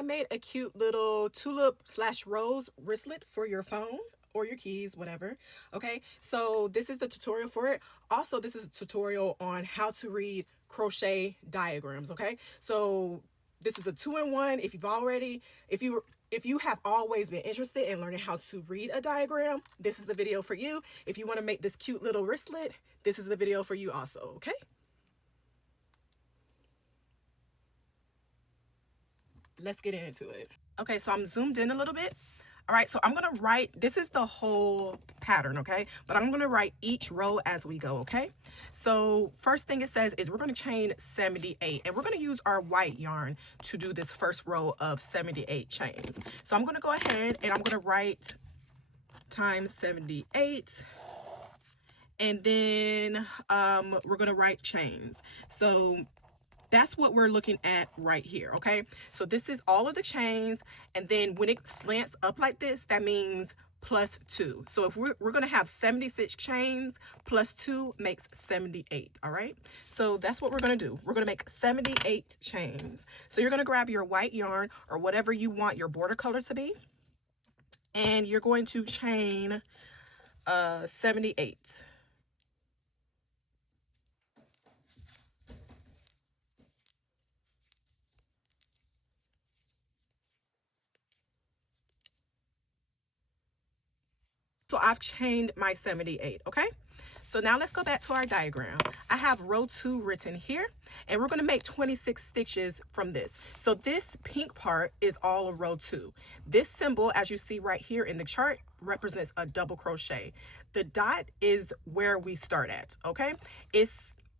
I made a cute little tulip/rose wristlet for your phone or your keys, whatever. Okay, so this is the tutorial for it. Also, this is a tutorial on how to read crochet diagrams. Okay, so this is a two-in-one. If you have always been interested in learning how to read a diagram, this is the video for you. If you want to make this cute little wristlet, this is the video for you also. Okay, let's get into it. Okay, so I'm zoomed in a little bit. All right, so I'm gonna write, this is the whole pattern, okay? But I'm gonna write each row as we go, okay? So first thing it says is we're gonna chain 78, and we're gonna use our white yarn to do this first row of 78 chains. So I'm gonna go ahead and I'm gonna write times 78, and then we're gonna write chains. So that's what we're looking at right here, okay? So this is all of the chains, and then when it slants up like this, that means +2. So if we're gonna have 76 chains, +2 makes 78, all right? So that's what we're gonna do. We're gonna make 78 chains. So you're gonna grab your white yarn or whatever you want your border color to be, and you're going to chain 78. So I've chained my 78, okay? So now let's go back to our diagram. I have row 2 written here, and we're gonna make 26 stitches from this. So this pink part is all of row 2. This symbol, as you see right here in the chart, represents a double crochet. The dot is where we start at, okay? It's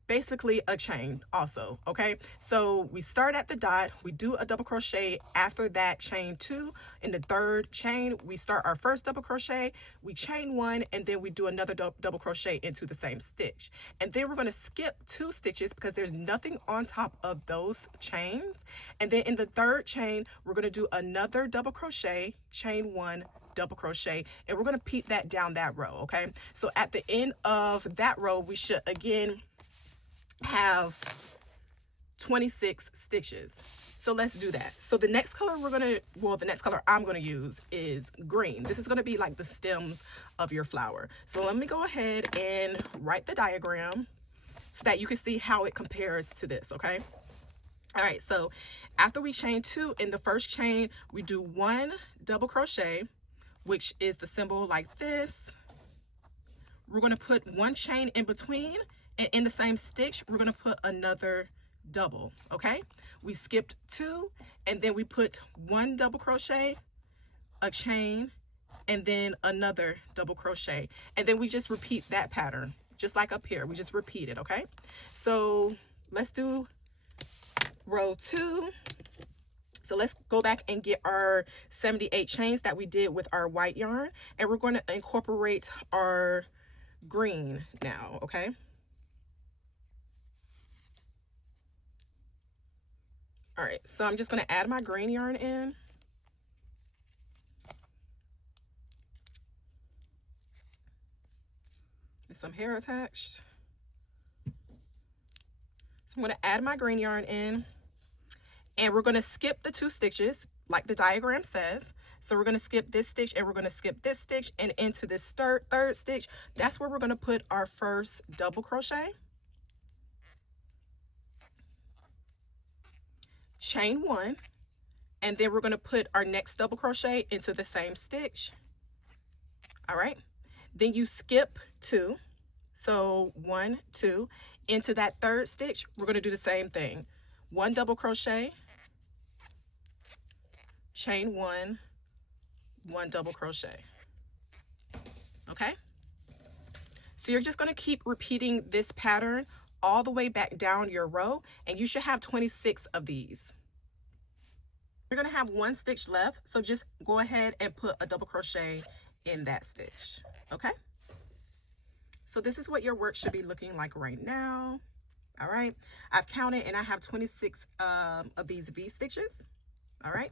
basically a chain also, okay? So we start at the dot, we do a double crochet. After that, chain 2. In the third chain, we start our first double crochet, we chain 1, and then we do another double crochet into the same stitch. And then we're going to skip 2 stitches because there's nothing on top of those chains. And then in the third chain, we're going to do another double crochet, chain 1, double crochet, and we're going to repeat that down that row, okay? So at the end of that row, we should again have 26 stitches. So let's do that. So the next color the next color I'm gonna use is green. This is gonna be like the stems of your flower. So let me go ahead and write the diagram so that you can see how it compares to this, okay? All right, so after we chain 2, in the first chain, we do 1 double crochet, which is the symbol like this. We're gonna put 1 chain in between, and in the same stitch, we're gonna put another double, okay? We skipped 2, and then we put 1 double crochet, a chain, and then another double crochet. And then we just repeat that pattern, just like up here. We just repeat it, okay? So let's do row 2. So let's go back and get our 78 chains that we did with our white yarn, and we're going to incorporate our green now, okay? All right, so I'm just going to add my green yarn in. With some hair attached. So I'm going to add my green yarn in, and we're going to skip the 2 stitches like the diagram says. So we're going to skip this stitch, and we're going to skip this stitch, and into this third stitch, that's where we're going to put our first double crochet. Chain 1, and then we're going to put our next double crochet into the same stitch. All right, then you skip 2, so 1, 2, into that third stitch. We're going to do the same thing. 1 double crochet, chain 1, 1 double crochet. Okay, so you're just going to keep repeating this pattern all the way back down your row, and you should have 26 of these. You're going to have 1 stitch left, so just go ahead and put a double crochet in that stitch, okay? So this is what your work should be looking like right now. All right, I've counted, and I have 26 of these V stitches. All right,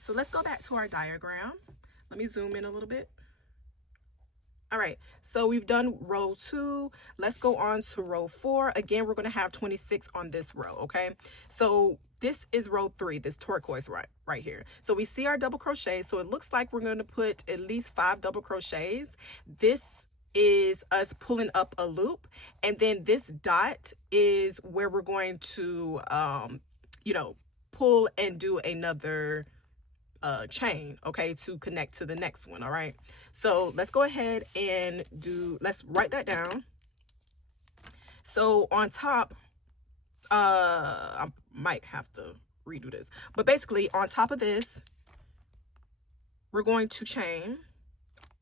so let's go back to our diagram. Let me zoom in a little bit. All right, so we've done row 2. Let's go on to row 4. Again, we're going to have 26 on this row, okay? So this is row 3, this turquoise right here. So we see our double crochet, so it looks like we're going to put at least 5 double crochets. This is us pulling up a loop, and then this dot is where we're going to you know, pull and do another chain, okay, to connect to the next one. All right, so let's go ahead and let's write that down. So on top, I might have to redo this, but basically on top of this, we're going to chain.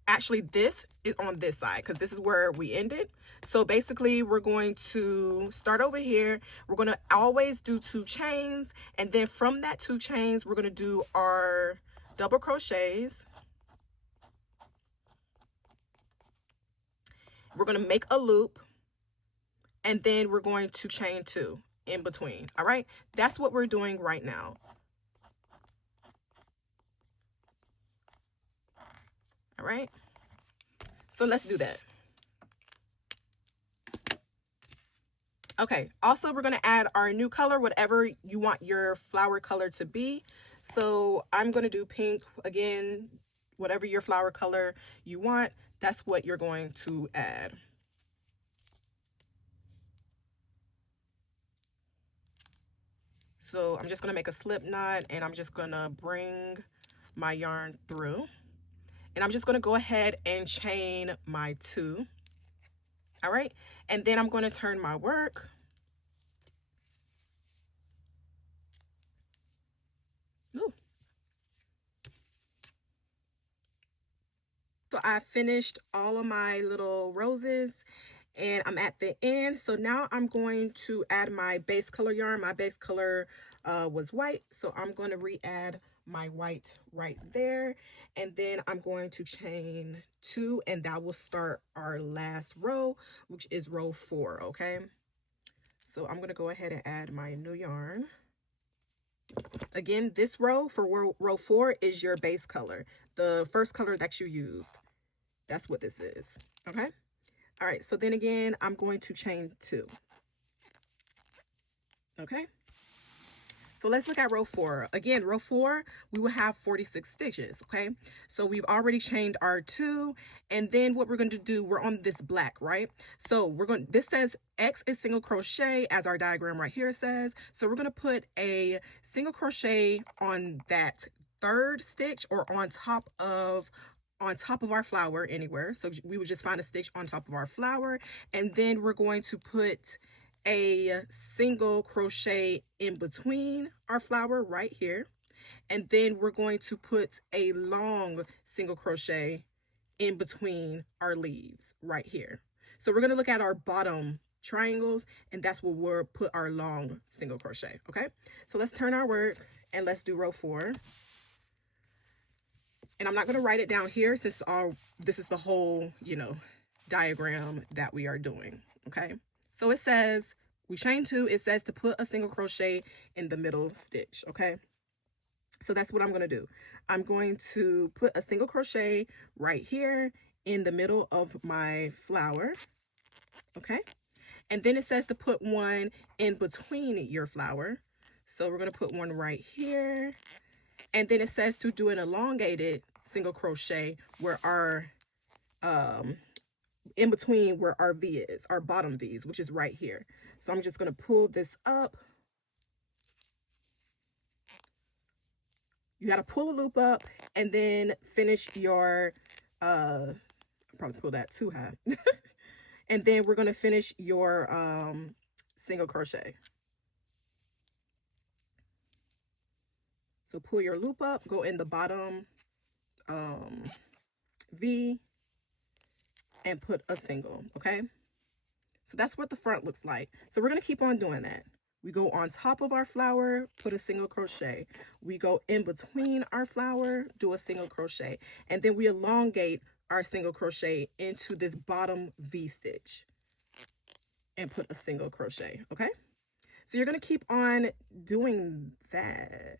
Actually, this is on this side because this is where we ended. So basically we're going to start over here. We're going to always do 2 chains, and then from that 2 chains we're going to do our double crochets. We're going to make a loop, and then we're going to chain 2 in between. All right, that's what we're doing right now. All right, so let's do that. Okay, also we're going to add our new color, whatever you want your flower color to be. So I'm going to do pink. Again, whatever your flower color you want, that's what you're going to add. So I'm just going to make a slip knot, and I'm just going to bring my yarn through, and I'm just going to go ahead and chain my 2. All right, and then I'm going to turn my work. Ooh. So I finished all of my little roses, and I'm at the end. So now I'm going to add my base color yarn. My base color was white, so I'm going to re-add my white right there, and then I'm going to chain 2, and that will start our last row, which is row 4. Okay, so I'm going to go ahead and add my new yarn. Again, this row for row 4 is your base color, the first color that you used. That's what this is. Okay, all right, so then again I'm going to chain 2. Okay, so let's look at row 4. Again, row 4, we will have 46 stitches. Okay, so we've already chained our 2, and then what we're going to do, we're on this black, right? So we're going, this says X is single crochet, as our diagram right here says. So we're going to put a single crochet on that 3rd stitch, or on top of our flower anywhere. So we would just find a stitch on top of our flower, and then we're going to put a single crochet in between our flower right here, and then we're going to put a long single crochet in between our leaves right here. So we're going to look at our bottom triangles, and that's where we'll put our long single crochet. Okay, so let's turn our work and let's do row 4. And I'm not going to write it down here since this is the whole, you know, diagram that we are doing. Okay, so it says we chain 2. It says to put a single crochet in the middle stitch. Okay, so that's what I'm going to do. I'm going to put a single crochet right here in the middle of my flower. Okay, and then it says to put one in between your flower. So we're going to put one right here. And then it says to do an elongated single crochet where our in between where our V is, our bottom V's, which is right here. So I'm just going to pull this up. You got to pull a loop up and then finish your I'll probably pull that too high. And then we're going to finish your single crochet. So pull your loop up, go in the bottom V, and put a single. Okay, so that's what the front looks like. So we're going to keep on doing that. We go on top of our flower, put a single crochet. We go in between our flower, do a single crochet, and then we elongate our single crochet into this bottom V stitch and put a single crochet. Okay, so you're going to keep on doing that.